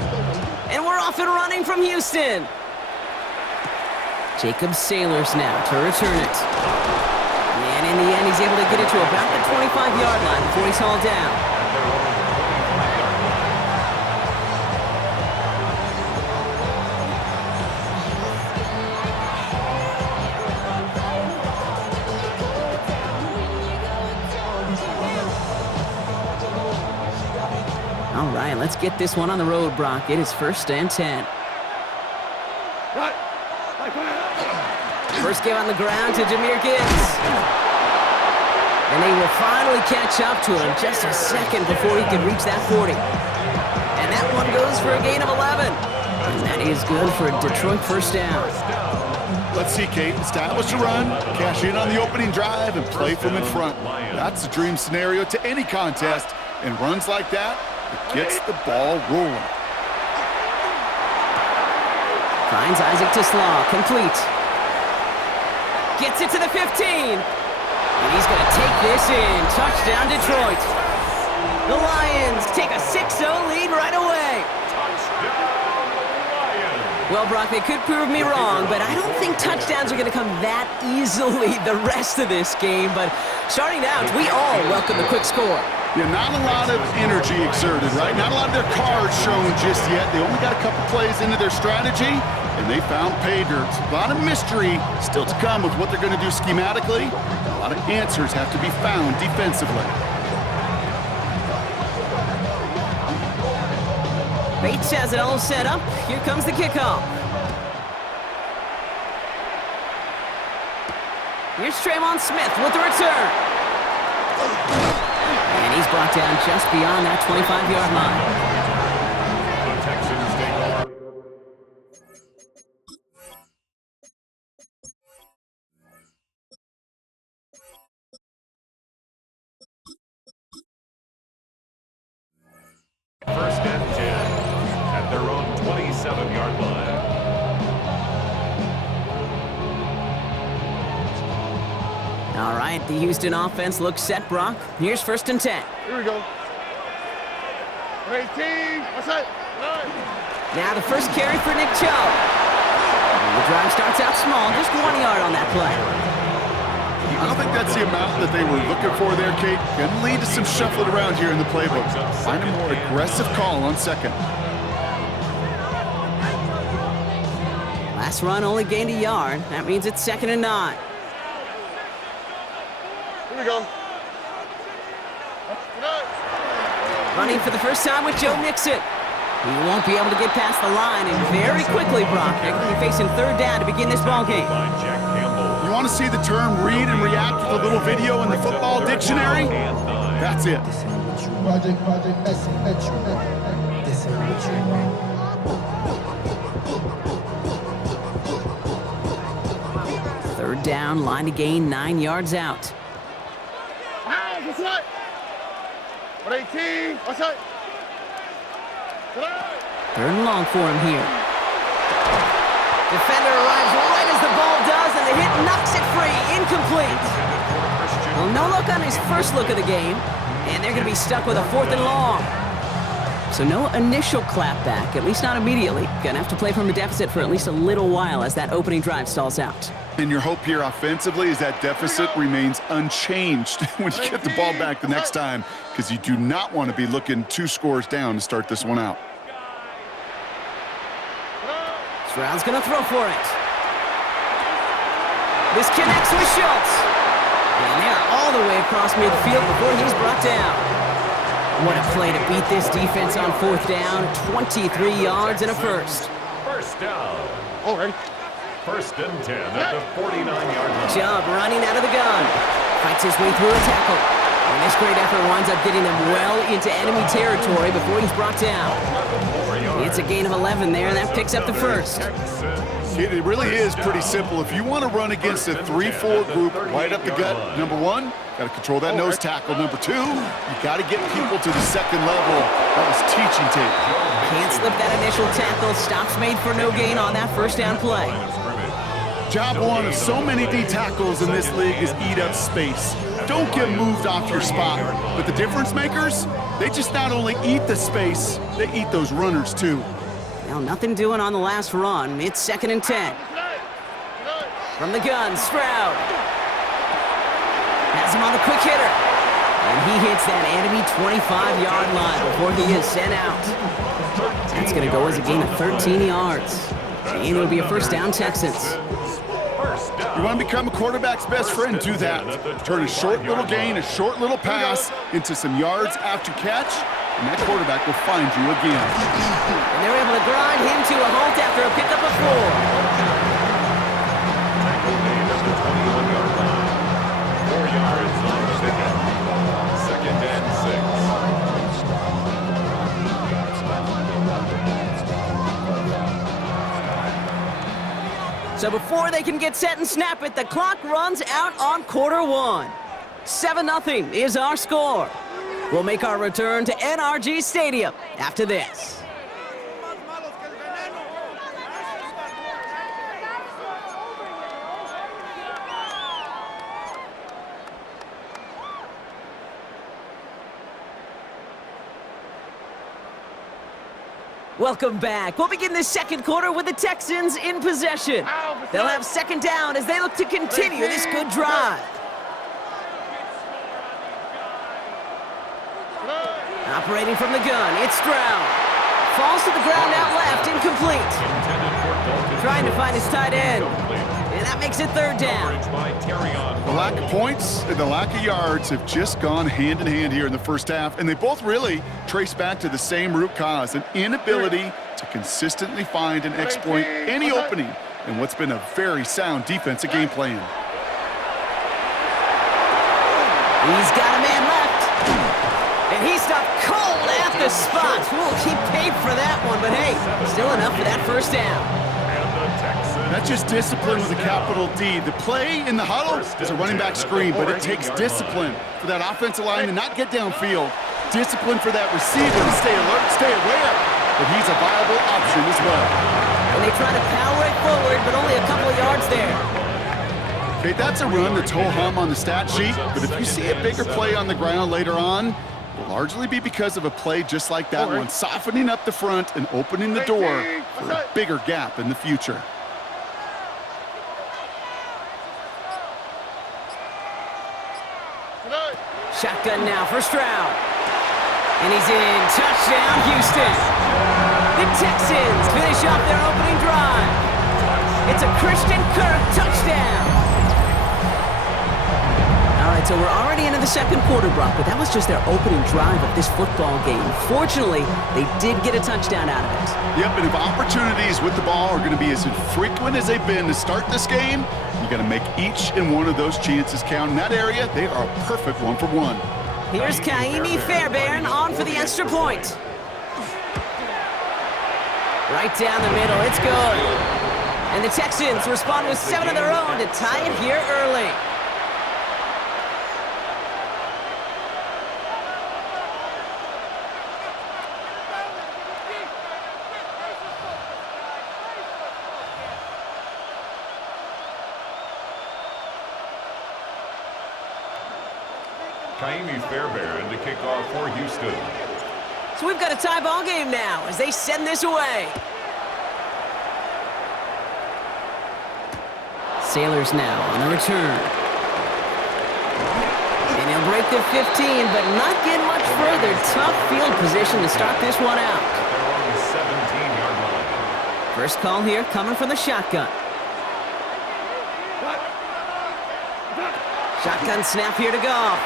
point. And we're off and running from Houston. Jacob Sailors now to return it. And in the end, he's able to get it to about the 25-yard line before he's hauled down. All right, let's get this one on the road, Brock. It is 1st and 10. First give on the ground to Jahmyr Gibbs. And they will finally catch up to him just a second before he can reach that 40. And that one goes for a gain of 11. And that is good for a Detroit first down. Let's see, Kate. Establish a run, cash in on the opening drive, and play from in front. That's a dream scenario to any contest. And runs like that, it gets the ball rolling. Finds Isaac Tislaw, complete. Gets it to the 15. And he's going to take this in. Touchdown, Detroit. The Lions take a 6-0 lead right away. Well, Brock, they could prove me wrong, but I don't think touchdowns are going to come that easily the rest of this game. But starting out, we all welcome the quick score. Yeah, not a lot of energy exerted, right? Not a lot of their cards shown just yet. They only got a couple plays into their strategy, and they found pay dirt. A lot of mystery still to come with what they're going to do schematically. A lot of answers have to be found defensively. Bates has it all set up. Here comes the kickoff. Here's Tremon Smith with the return. And he's brought down just beyond that 25-yard line. The Texans take over. First and 10 at their own 27-yard line. All right, the Houston offense looks set, Brock. Here's 1st and 10. Here we go. 18. What's that? Now the first carry for Nick Chubb. The drive starts out small, just 1 yard on that play. I don't think that's the amount that they were looking for there, Kate. Going to lead to some shuffling around here in the playbook. Find a more aggressive call on second. Last run only gained a yard. That means it's 2nd and 9. Here we go. Running for the first time with Joe Mixon. He won't be able to get past the line, and very quickly, Brock, they're going to be facing 3rd down to begin this ballgame. You want to see the term read and react with a little video in the football dictionary? That's it. Third down, line to gain 9 yards out. What's that? 18. What's that? 3rd and long for him here. Defender arrives right as the ball does, and the hit knocks it free. Incomplete. Well, no look on his first look of the game, and they're going to be stuck with a 4th and long. So no initial clapback, at least not immediately. Going to have to play from a deficit for at least a little while as that opening drive stalls out. And your hope here offensively is that deficit remains unchanged when you get the ball back the next time, because you do not want to be looking 2 scores down to start this one out. Stroud's going to throw for it. This connects with Schultz. And they are all the way across midfield before he's brought down. What a play to beat this defense on 4th down. 23 yards and a first. First down. All right. 1st and 10 at the 49-yard line. Chubb running out of the gun. Fights his way through a tackle. And this great effort winds up getting them well into enemy territory before he's brought down. It's a gain of 11 there, and that picks up the first. It really is pretty simple. If you want to run against a 3-4 group right up the gut, number 1, got to control that nose tackle. Number 2, you got to get people to the second level. That was teaching tape. Can't slip that initial tackle. Stops made for no gain on that first down play. Job 1 of so many D tackles in this league is eat up space. Don't get moved off your spot. But the difference makers, They just not only eat the space, they eat those runners too. Well, nothing doing on the last run. It's 2nd and 10. From the gun, Stroud. Has him on the quick hitter. And he hits that enemy 25-yard line before he is sent out. That's going to go as a gain of 13 yards. And it'll be a first down, Texans. You want to become a quarterback's best friend, do that. Turn a short little gain, a short little pass into some yards after catch, and that quarterback will find you again. And they're able to grind him to a halt after a pickup of 4. Tackle made at the 21-yard line. 4 yards on the pickup. 2nd and 6. So before they can get set and snap it, the clock runs out on quarter 1. 7-0 is our score. We'll make our return to NRG Stadium after this. Welcome back. We'll begin the second quarter with the Texans in possession. They'll have 2nd down as they look to continue this good drive. Operating from the gun, it's Stroud. Falls to the ground out left, incomplete. Trying to find his tight end. And that makes it 3rd down. The lack of points and the lack of yards have just gone hand in hand here in the first half, and they both really trace back to the same root cause, an inability to consistently find and exploit any opening in what's been a very sound defensive game plan. He's got a man left. And he stopped cold at the spot. Ooh, he paid for that one, but hey, still enough for that first down. That's just discipline with a capital D. The play in the huddle is a running back screen, but it takes discipline for that offensive line to not get downfield. Discipline for that receiver to stay alert, stay aware that he's a viable option as well. And they try to power it forward, but only a couple of yards there. Okay, that's a run that's ho-hum on the stat sheet, but if you see a bigger play on the ground later on, it will largely be because of a play just like that one, softening up the front and opening the door for a bigger gap in the future. Shotgun now for Stroud. And he's in. Touchdown, Houston. The Texans finish off their opening drive. It's a Christian Kirk touchdown. All right, so we're already into the second quarter, Brock, but that was just their opening drive of this football game. Fortunately, they did get a touchdown out of it. Yep, and if opportunities with the ball are going to be as infrequent as they've been to start this game, you got to make each and one of those chances count. In that area, they are a perfect 1-for-1. Here's Kaimi Fairbairn on for the extra point. Right down the middle, it's good. And the Texans respond with 7 of their own to tie it here early. Kaimi Fairbairn to kick off for Houston. So we've got a tie ball game now as they send this away. Sailors now on the return. And he'll break the 15, but not get much further. Tough field position to start this one out. They're on the 17-yard line. First call here coming from the shotgun. Shotgun snap here to go.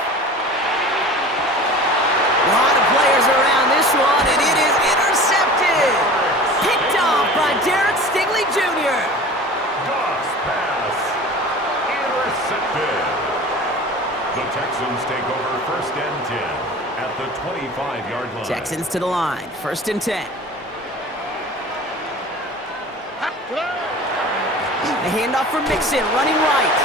A lot of players around this one, and it is intercepted. Picked off by Derek Stingley Jr. Goss pass. Intercepted. The Texans take over 1st and 10 at the 25-yard line. Texans to the line. 1st and 10. The handoff for Mixon, running right.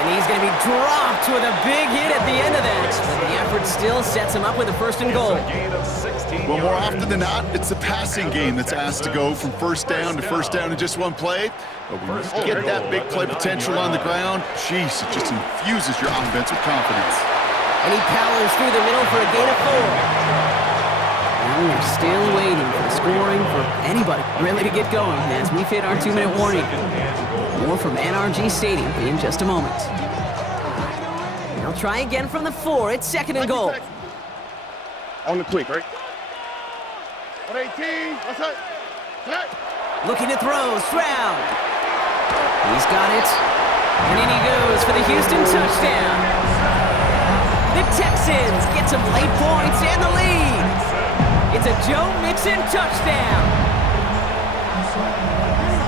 And he's going to be dropped with a big hit at the end of that. But the effort still sets him up with a 1st and goal. It's a gain of 16 Well, more yards. often than not, it's the passing game that's asked to go from first down to first down in just one play. But when you get that big play potential on the ground, geez, it just infuses your offense with confidence. And he powers through the middle for a gain of 4. And we're still waiting for the scoring for anybody really to get going as we've hit our 2-minute warning. More from NRG Stadium in just a moment. They'll try again from the 4. It's 2nd and goal. On the quick, right? 118. What's up? Looking to throw. Stroud. He's got it. And in he goes for the Houston touchdown. The Texans get some late points and the lead. It's a Joe Mixon touchdown.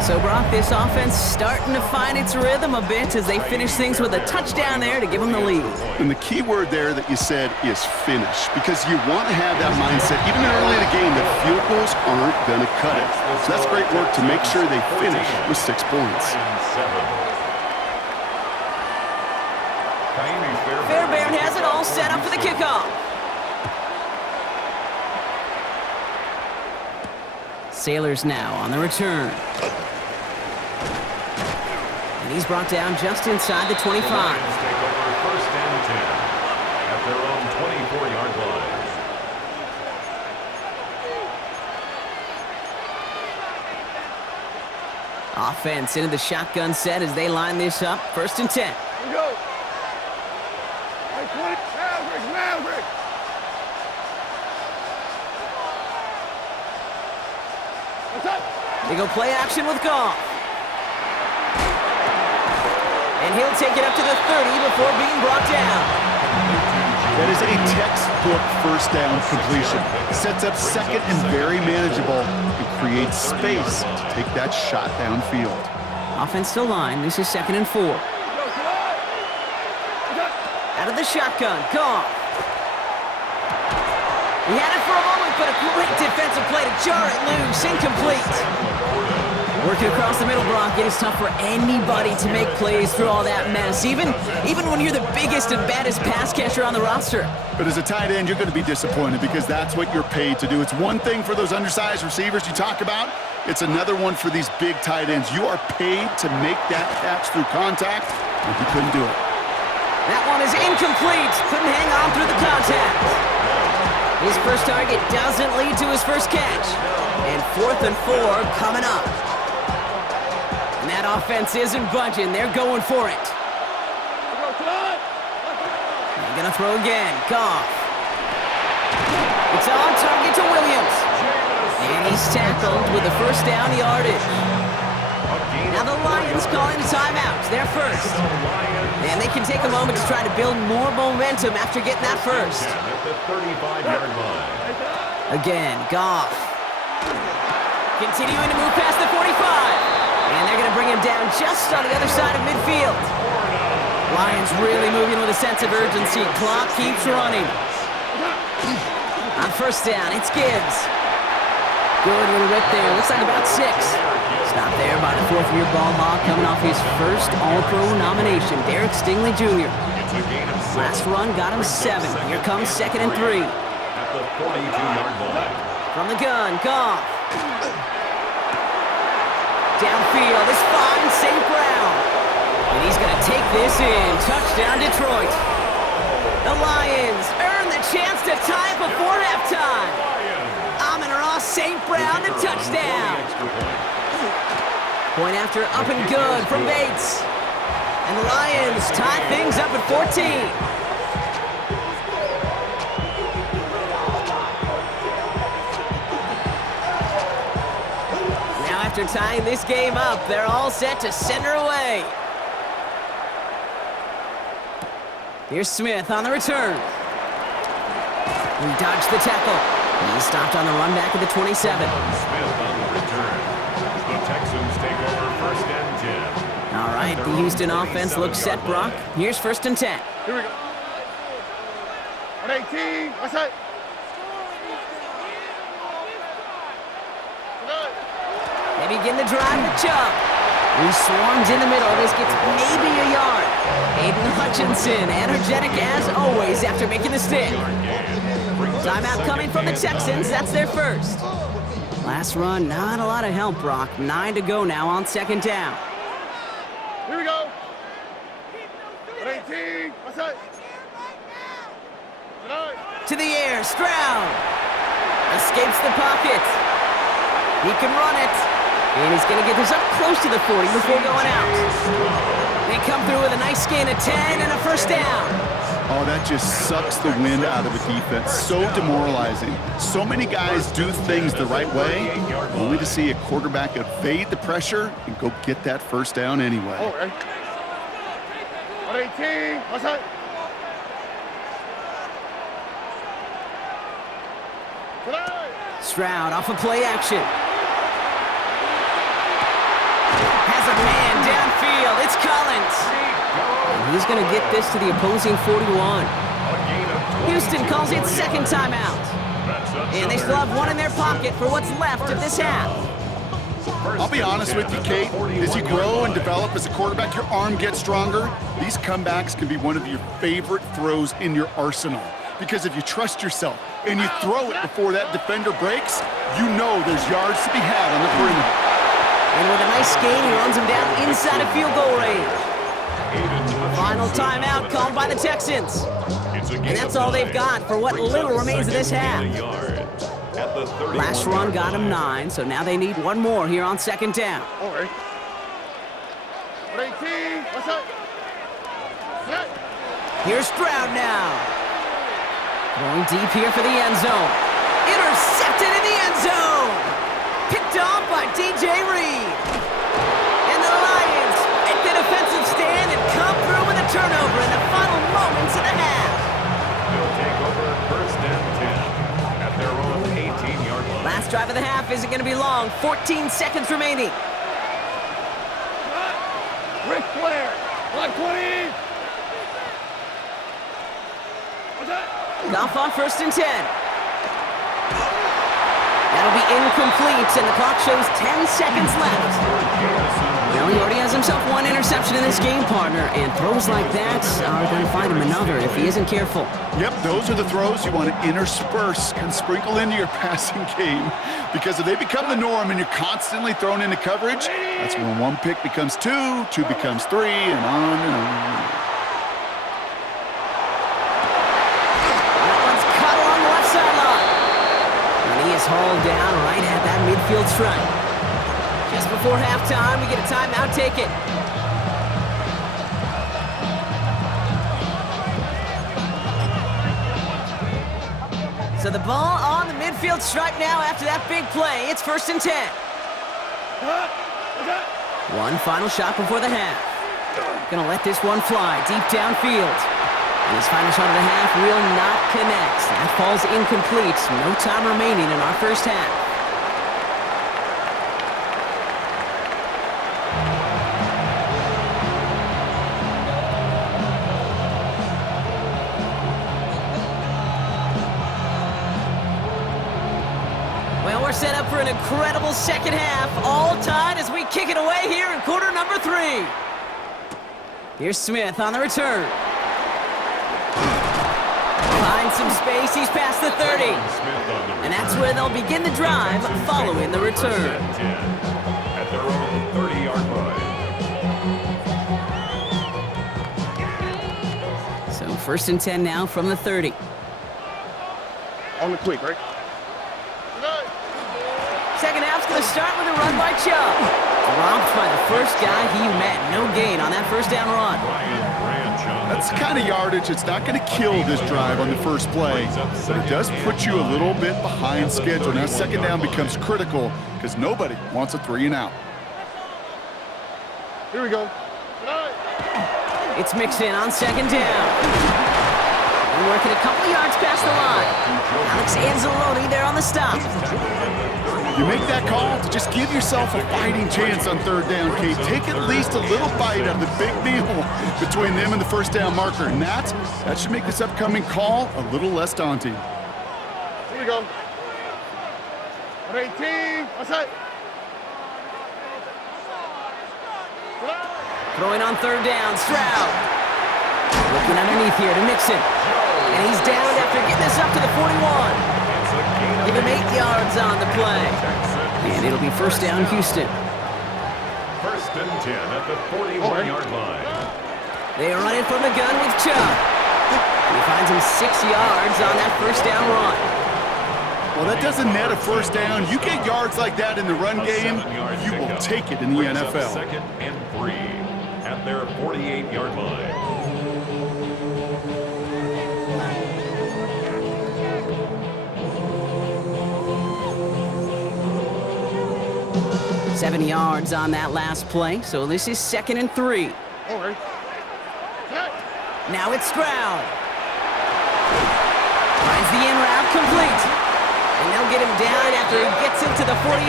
So, Brock, this offense starting to find its rhythm a bit as they finish things with a touchdown there to give them the lead. And the key word there that you said is finish, because you want to have that mindset, even early in the game, that field goals aren't going to cut it. So that's great work to make sure they finish with 6 points. Fairbairn has it all set up for the kickoff. Sailors now on the return. And he's brought down just inside the 25. Take over 1st and 10 at their own 24-yard line. Offense into the shotgun set as they line this up. 1st and 10. Here we go. 20. Maverick. What's up? They go play action with Goff. And he'll take it up to the 30 before being brought down. That is a textbook 1st down completion. Sets up 2nd and very manageable and creates space to take that shot downfield. Offense still line. This is 2nd and 4. Out of the shotgun, Goff. He had it for a moment, but a great defensive play to jar it loose. Incomplete. Working across the middle, Brock, it is tough for anybody to make plays through all that mess, even when you're the biggest and baddest pass catcher on the roster. But as a tight end, you're going to be disappointed because that's what you're paid to do. It's one thing for those undersized receivers you talk about. It's another one for these big tight ends. You are paid to make that catch through contact, and you couldn't do it. That one is incomplete. Couldn't hang on through the contact. His first target doesn't lead to his first catch. And 4th and 4 coming up. And that offense isn't budging. They're going for it. They're going to throw again. Goff. It's on target to Williams. And he's tackled with the 1st down yardage. Now the Lions calling a timeout. They're first. And they can take a moment to try to build more momentum after getting that first. At the 35-yard line. Again, Goff. Continuing to move past the 45. And they're going to bring him down just on the other side of midfield. Lions really moving with a sense of urgency. Clock keeps running. On 1st down, it's Gibbs. Good little rip there. Looks like about 6. Stopped there by the 4th-year ball hawk coming off his first All-Pro nomination, Derek Stingley Jr. Last run got him 7. Here comes 2nd and 3. At the 42-yard line. From the gun, Goff. Downfield is fine, St. Brown. And he's going to take this in. Touchdown, Detroit. The Lions earn the chance to tie it before halftime. Amon-Ra St. Brown, the touchdown. Point after up and good from Bates. And the Lions tie things up at 14. Now after tying this game up, they're all set to send her away. Here's Smith on the return. He dodged the tackle. He's stopped on the run back at the 27. Smith on the return. The Texans take over 1st and 10. All right, the Houston offense looks set, Brock. Here's 1st and 10. Here we go. 118. What's that? They begin the drive with Chubb. He swarms in the middle. This gets maybe a yard. Aiden Hutchinson, energetic as always after making the stick. Timeout coming from the Texans. That's their first. Last run, not a lot of help, Brock. 9 to go now on 2nd down. Here we go. 118. What's that? To the air, Stroud. Escapes the pocket. He can run it. And he's going to get this up close to the 40 before going out. They come through with a nice gain of 10 and a first down. Oh, that just sucks the wind out of a defense. So demoralizing. So many guys do things the right way, only to see a quarterback evade the pressure and go get that first down anyway. Oh, right. 118. Outside. Stroud off of play action. Has a man downfield. It's Collins. And he's going to get this to the opposing 41. Houston calls it second timeout. And they still have one in their pocket for what's left of this half. I'll be honest with you, Kate. As you grow and develop as a quarterback, your arm gets stronger. These comebacks can be one of your favorite throws in your arsenal. Because if you trust yourself and you throw it before that defender breaks, you know there's yards to be had on the perimeter. And with a nice gain, he runs him down inside of field goal range. Final timeout called by the Texans. And that's all they've got for what little remains of this half. Last run got him 9, so now they need one more here on second down. All right. 118. Outside. Set. Here's Stroud now. Going deep here for the end zone. Intercepted in the end zone. Picked off by DJ Reed. And the Lions make the defensive stand and come through with a turnover in the final moments of the half. They'll take over first and 10 at their own 18-yard line. Last drive of the half isn't going to be long. 14 seconds remaining. Ric Flair. 120. Goff on first and 10. That'll be incomplete, and the clock shows 10 seconds left. Well, he already has himself one interception in this game, partner, and throws like that are going to find him another if he isn't careful. Yep, those are the throws you want to intersperse and sprinkle into your passing game. Because if they become the norm and you're constantly thrown into coverage, that's when one pick becomes 2, 2 becomes 3, and on and on. Hauled down right at that midfield stripe. Just before halftime, we get a timeout taken. So the ball on the midfield stripe now after that big play. It's first and 10. One final shot before the half. Gonna let this one fly deep downfield. And his final shot of the half will not connect. That falls incomplete. No time remaining in our first half. Well, we're set up for an incredible second half. All tied as we kick it away here in quarter number 3. Here's Smith on the return. Finds some space, he's past the 30. And that's where they'll begin the drive following the return. At their own 30-yard line. So first and 10 now from the 30. On the quick, right? Second half's going to start with a run by Chubb. Dropped by the first guy he met. No gain on that first down run. That's the kind of yardage that's not going to kill this drive on the first play, but it does put you a little bit behind schedule. Now second down becomes critical because nobody wants a 3 and out. Here we go. It's mixed in on second down. And working a couple yards past the line. Alex Anzalone there on the stop. You make that call to just give yourself a fighting chance on third down, Kate. Take at least a little bite of the big meal between them and the first down marker. And that should make this upcoming call a little less daunting. Here we go. 118. Outside. Throwing on third down, Stroud. Looking underneath here to Mixon. And he's down after getting this up to the 41. Give him 8 yards on the play. And it'll be first down, Houston. First and 10 at the 41-yard line. They are running from the gun with Chubb. And he finds him 6 yards on that first down run. Well, that doesn't net a first down. You get yards like that in the run game, you will take it in the NFL. Second and 3 at their 48-yard line. 7 yards on that last play, so this is 2nd and 3. All right. Now it's Stroud. Finds the in route complete. And they'll get him down after he gets into the 48.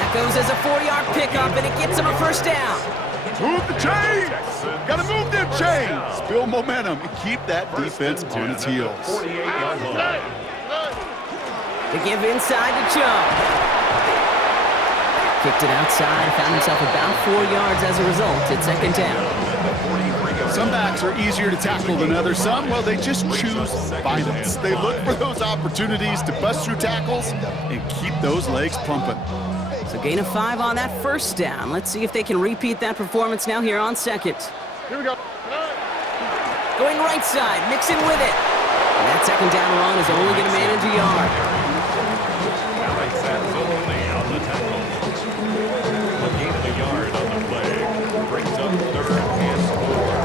That goes as a 4-yard pickup, and it gets him a first down. Move the chains! Gotta move them chains! Build momentum and keep that defense on its heels. 48-yard line. To give inside to Chubb. Kicked it outside, found himself about 4 yards as a result. It's 2nd down. Some backs are easier to tackle than others. Some, well, they just choose violence. They look for those opportunities to bust through tackles and keep those legs pumping. So gain of 5 on that first down. Let's see if they can repeat that performance now here on 2nd. Here we go. Going right side, mixing with it. And that 2nd down run is only going to manage a yard. Right side only on the tackle. A gain of a yard on the play. Brings up 3rd and 4.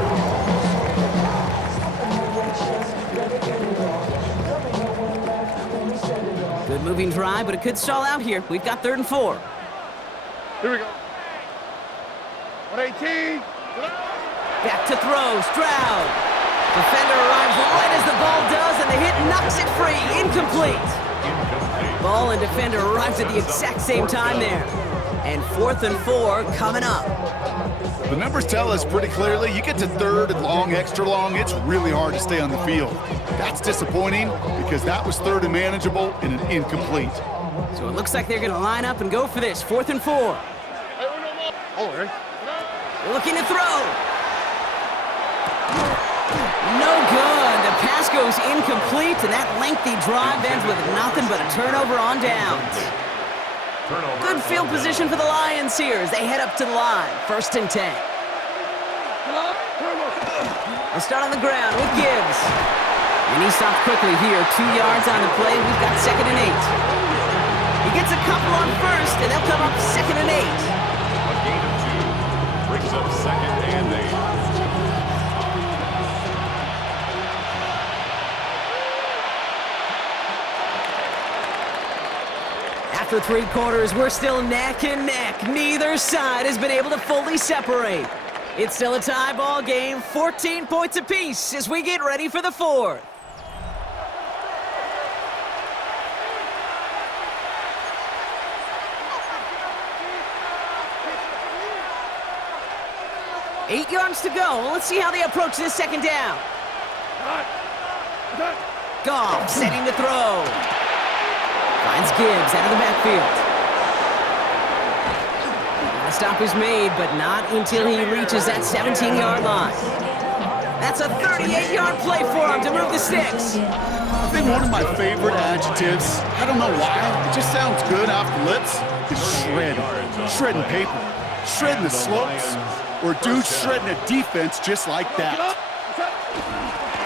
Good moving drive, but it could stall out here. We've got 3rd and 4. Here we go. 118. Back to throw, Stroud. Defender arrives right as the ball does, and the hit knocks it free. Incomplete. Ball and defender arrives at the exact same time there. And 4th and 4 coming up. The numbers tell us pretty clearly, you get to 3rd and long, extra long, it's really hard to stay on the field. That's disappointing because that was 3rd and manageable and an incomplete. So it looks like they're going to line up and go for this. 4th and 4. All right. Looking to throw. No good. The pass goes incomplete, and that lengthy drive ends with nothing but a turnover on downs. Good field position for the Lions here as they head up to the line. 1st and 10. They'll start on the ground with Gibbs. And he stopped quickly here. 2 yards on the play. We've got 2nd and 8. He gets a couple on 1st, and they'll come up 2nd and 8. A gain of 2 brings up 2nd and 8. After 3 quarters, we're still neck and neck. Neither side has been able to fully separate. It's still a tie ball game, 14 points apiece as we get ready for the 4th. Eight yards to go. Let's see how they approach this 2nd down. Goff setting the throw. Finds Gibbs out of the backfield. The stop is made, but not until he reaches that 17-yard line. That's a 38-yard play for him to move the sticks. I think one of my favorite adjectives, I don't know why, it just sounds good off the lips, is shredding. Shredding paper. Shredding the slopes. Or dude shredding a defense just like that.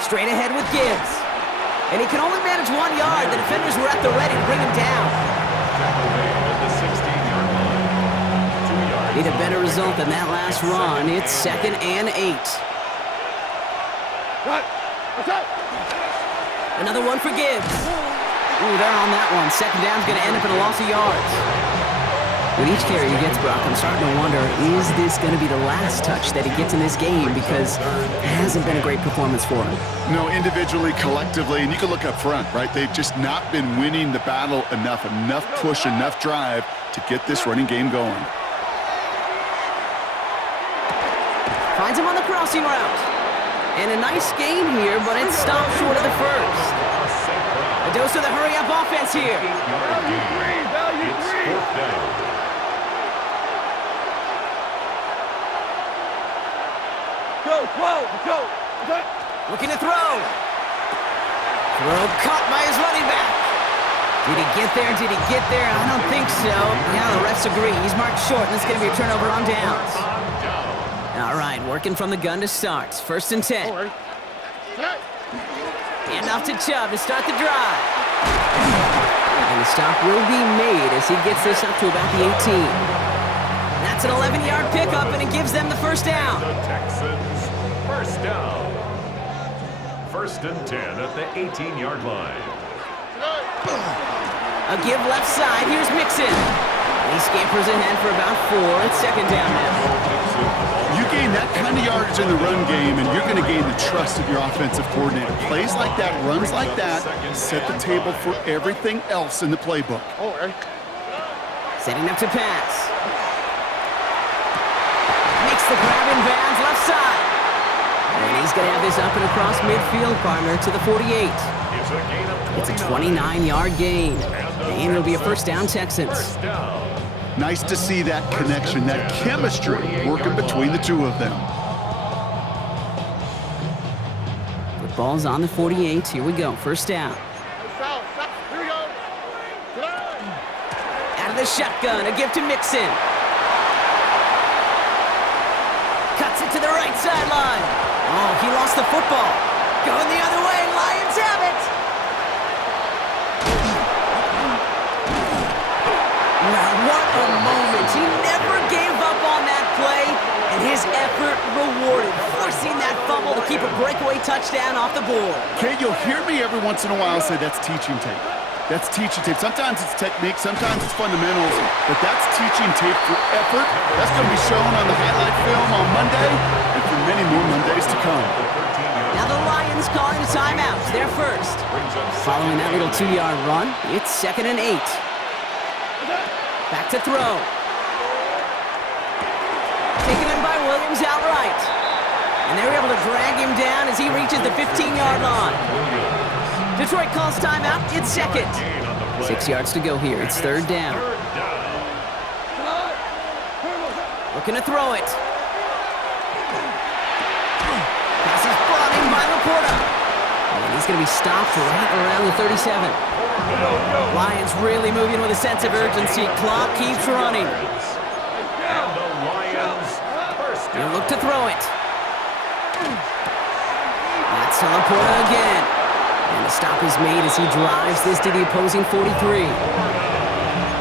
Straight ahead with Gibbs. And he can only manage 1 yard. The defenders were at the ready to bring him down. Need a better result than that last run. It's 2nd and 8. Another one for Gibbs. Ooh, they're on that one. 2nd down's going to end up in a loss of yards. With each carry he gets, Brock, I'm starting to wonder, is this going to be the last touch that he gets in this game? Because it hasn't been a great performance for him. No, individually, collectively, and you can look up front, right? They've just not been winning the battle enough push, enough drive to get this running game going. Finds him on the crossing route. And a nice gain here, but it stopped short of the first. A dose of the hurry-up offense here. Value three. Go, 12, go. Looking to throw. Throw caught by his running back. Did he get there? Did he get there? I don't think so. Yeah, the refs agree. He's marked short, and it's going to be a turnover on downs. All right, working from the gun to start. 1st and 10. All right. And off to Chubb to start the drive. And the stop will be made as he gets this up to about the 18. That's an 11-yard pickup, and it gives them the first down. The Texans, first down. First and 10 at the 18-yard line. A give left side. Here's Mixon. He scampers ahead for about 4. It's second down now. You gain that kind of yardage in the run game, and you're going to gain the trust of your offensive coordinator. Plays like that, runs like that, set the table for everything else in the playbook. Setting up to pass. Makes the grab in bounds left side. And he's going to have this up and across midfield, partner, to the 48. It's a 29-yard gain. And it'll be a first down, Texans. Nice to see that connection, that chemistry working between the two of them. The ball's on the 48. Here we go. First down. Here we go. Out of the shotgun. A give to Mixon. Cuts it to the right sideline. Oh, he lost the football. Going the other way. Lions have it. Wow, what a moment. He never gave up on that play, and his effort rewarded, forcing that fumble to keep a breakaway touchdown off the board. Okay, you'll hear me every once in a while say that's teaching tape. That's teaching tape. Sometimes it's technique, sometimes it's fundamentals, but that's teaching tape for effort. That's going to be shown on the highlight film on Monday, and for many more Mondays to come. Now the Lions calling a timeout. They're first. Following that little 2-yard run, it's second and 8. Back to throw. Taken in by Williams outright. And they were able to drag him down as he reaches the 15-yard line. Detroit calls timeout. It's second. 6 yards to go here. It's third down. Looking to throw it. Pass is brought in by Laporta. And he's going to be stopped right around the 37. Lions really moving with a sense of urgency. Clock keeps running. And the Lions, first He'll down. look to throw it. That's to Laporta again. And the stop is made as he drives this to the opposing 43. A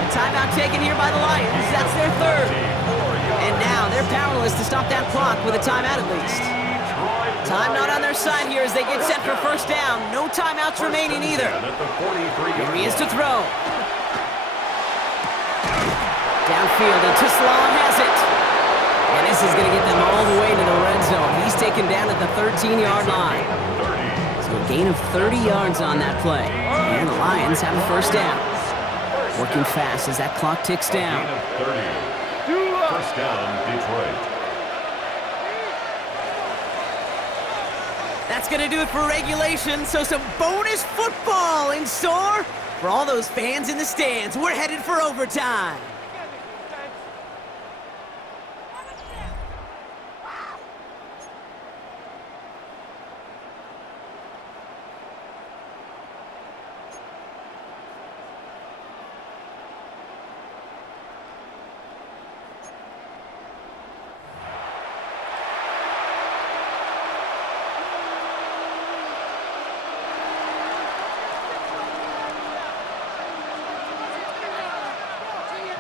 timeout taken here by the Lions. That's their third. And now they're powerless to stop that clock with a timeout at least. Time not on their side here as they get set for first down. No timeouts remaining either. Here he is to throw. Downfield, and Tislam has it. And this is going to get them all the way to the red zone. He's taken down at the 13-yard line. So a gain of 30 yards on that play. And the Lions have a first down. Working fast as that clock ticks down. First down, Detroit. That's going to do it for regulation, so some bonus football in store for all those fans in the stands. We're headed for overtime.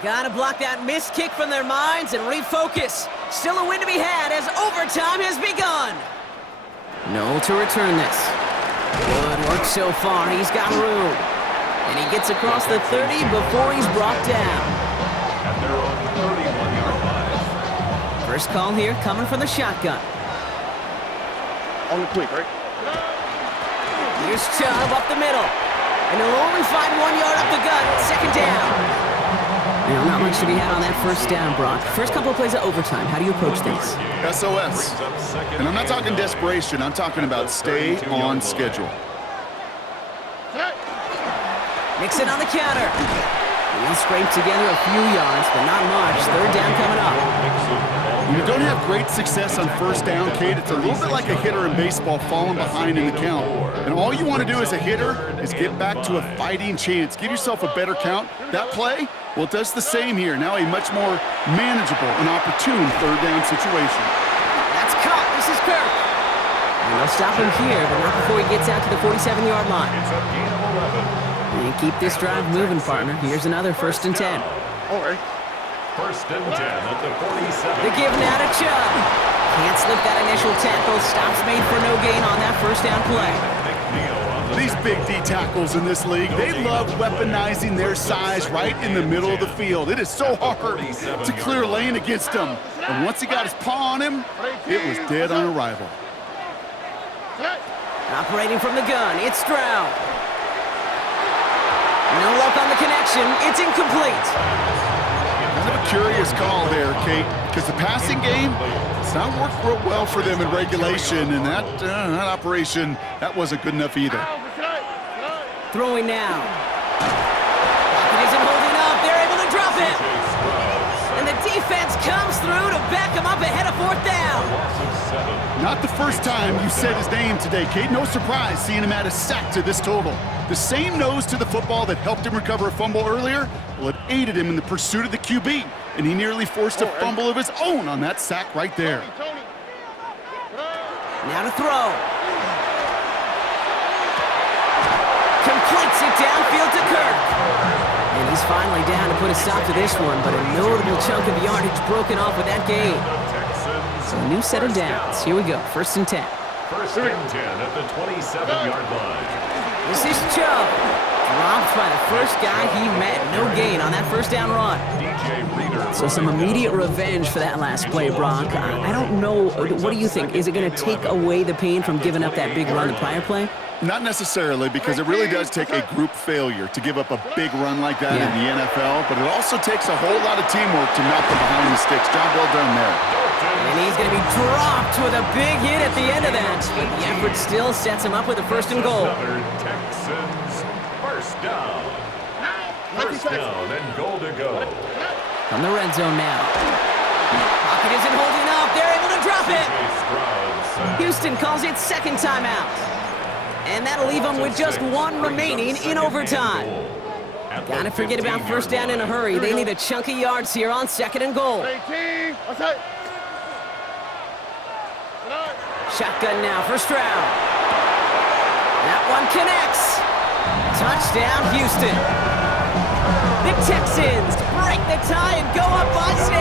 Gotta block that missed kick from their minds and refocus. Still a win to be had as overtime has begun. No to return this. Good work so far. He's got room. And he gets across the 30 before he's brought down. At their own 31-yard line. First call here coming from the shotgun. On the quick, right? Here's Chubb up the middle. And he'll only find 1 yard up the gut. Second down. Not much to be had on that first down, Brock. First couple of plays of overtime. How do you approach things? SOS. And I'm not talking desperation. I'm talking about stay on schedule. Mixon on the counter. He'll scrape together a few yards, but not much. Third down coming up. When you don't have great success on first down, Kate, it's a little bit like a hitter in baseball falling behind in the count. And all you want to do as a hitter is get back to a fighting chance. Give yourself a better count. That play, well, it does the same here. Now a much more manageable and opportune third down situation. That's caught. This is Kirk. And they'll stop him here, but not before he gets out to the 47-yard line. It's a gain of 11. And keep this drive moving, partner. Here's another 1st and 10. All right. 1st and 10 at the 47. The give now to Chubb. Can't slip that initial tackle. Stops made for no gain on that 1st down play. McNeil on the These big D tackles in this league, they love weaponizing their size right in the middle of the field. It is so hard to clear lane against them. And once he got his paw on him, it was dead on arrival. Set. Operating from the gun, it's Stroud. No luck on the connection. It's incomplete. Kind of a curious call there, Kate, because the passing game, it's not worked real well for them in regulation, and that operation, that wasn't good enough either. Throwing now. Pocket isn't holding up. They're able to drop him. And the defense comes through to back him up ahead of 4th down. loss of 7. Not the first time you said his name today, Kate. No surprise seeing him add a sack to this total. The same nose to the football that helped him recover a fumble earlier, well, it aided him in the pursuit of the QB, and he nearly forced a fumble of his own on that sack right there. Tony. Now to throw. Completes it downfield to Kirk. And he's finally down to put a stop to this one, but a notable chunk of yardage broken off with that gain. Texans. So a new set of downs. Here we go, 1st and 10. 1st and 10 at the 27-yard line. This is Chubb. Dropped by the first guy he met. No gain on that 1st down run. DJ Reader. So some immediate revenge for that last play, Brock. I don't know. What do you think? Is it going to take away the pain from giving up that big run the prior play? Not necessarily, because it really does take a group failure to give up a big run like that in the NFL, but it also takes a whole lot of teamwork to knock them behind the sticks. Job well done there. And he's going to be dropped with a big hit at the end of that. But the effort still sets him up with a 1st and goal. Another Texans 1st down. 1st down and goal to go. From the red zone now. Pocket isn't holding up. They're able to drop it. Stroud set. Houston calls it 2nd timeout. And that'll leave them with just one remaining in overtime. Gotta forget about 1st down in a hurry. They need a chunk of yards here on 2nd and goal. 18. What's that? Shotgun now for Stroud. That one connects. Touchdown, Houston. The Texans break the tie and go up by 6.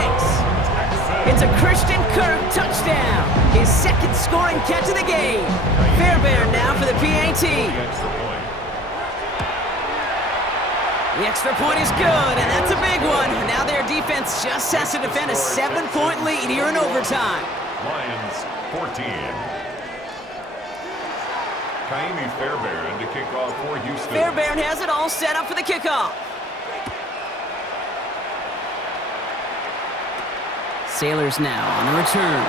It's a Christian Kirk touchdown. His 2nd scoring catch of the game. Fairbairn now for the PAT. The extra point is good, and that's a big one. Now their defense just has to defend a 7-point lead here in overtime. Lions 14. Kaimi Fairbairn to kick off for Houston. Fairbairn has it all set up for the kickoff. Sailors now on the return.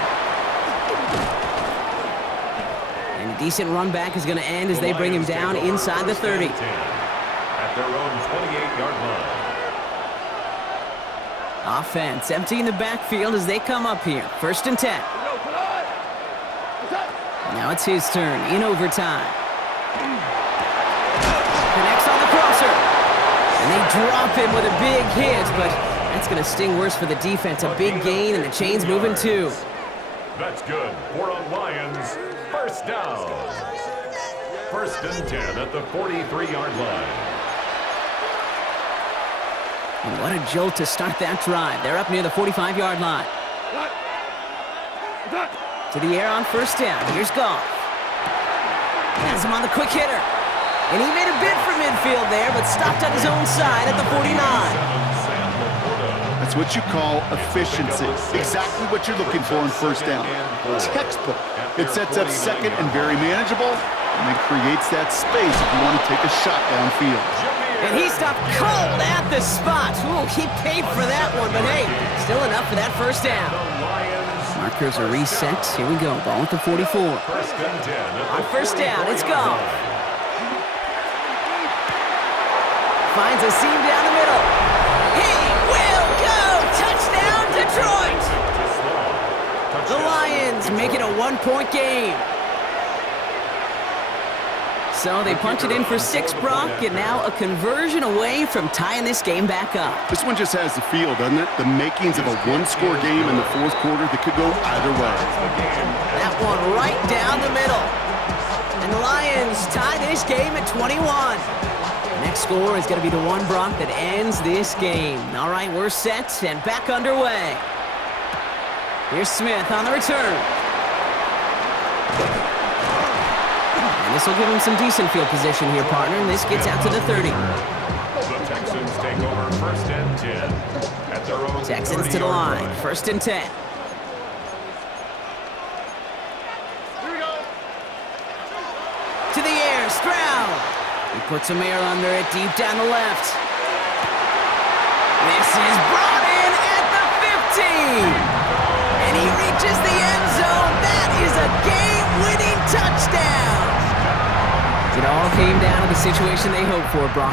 And a decent run back is going to end as they bring him down inside the 30. At their own 28-yard line. Offense emptying the backfield as they come up here. 1st and 10. Now it's his turn in overtime. Connects on the crosser. And they drop him with a big hit, but that's going to sting worse for the defense. A big gain, and the chain's moving too. That's good. 4 on Lions. 1st down. 1st and 10 at the 43-yard line. And what a jolt to start that drive. They're up near the 45-yard line. To the air on 1st down. Here's Goff. Has him on the quick hitter. And he made a bid for midfield there, but stopped on his own side at the 49. That's what you call efficiency. Exactly what you're looking for in 1st down. Textbook. It sets up 2nd and very manageable, and it creates that space if you want to take a shot downfield. And he stopped cold at the spot. Ooh, he paid for that one, but hey, still enough for that 1st down. Markers are reset. Here we go. Ball at the 44. 1st and 10. On 1st down, it's Goff. Finds a seam down the middle. He will go! Touchdown, Detroit! The Lions make it a 1-point game. So they punch it in for 6, Brock, and now a conversion away from tying this game back up. This one just has the feel, doesn't it? The makings of a one-score game in the fourth quarter that could go either way. That one right down the middle. And the Lions tie this game at 21. The next score is going to be the one, Brock, that ends this game. All right, we're set and back underway. Here's Smith on the return. And this will give him some decent field position here, partner, and this gets out to the 30. The Texans take over 1st and 10 at their own Texans to the line, 1st and 10. Here we go. To the air, Stroud. He puts some air under it, deep down the left. This is brought in at the 15. And he reaches the end zone. That is a game-winning touchdown. It all came down to the situation they hoped for, Brock.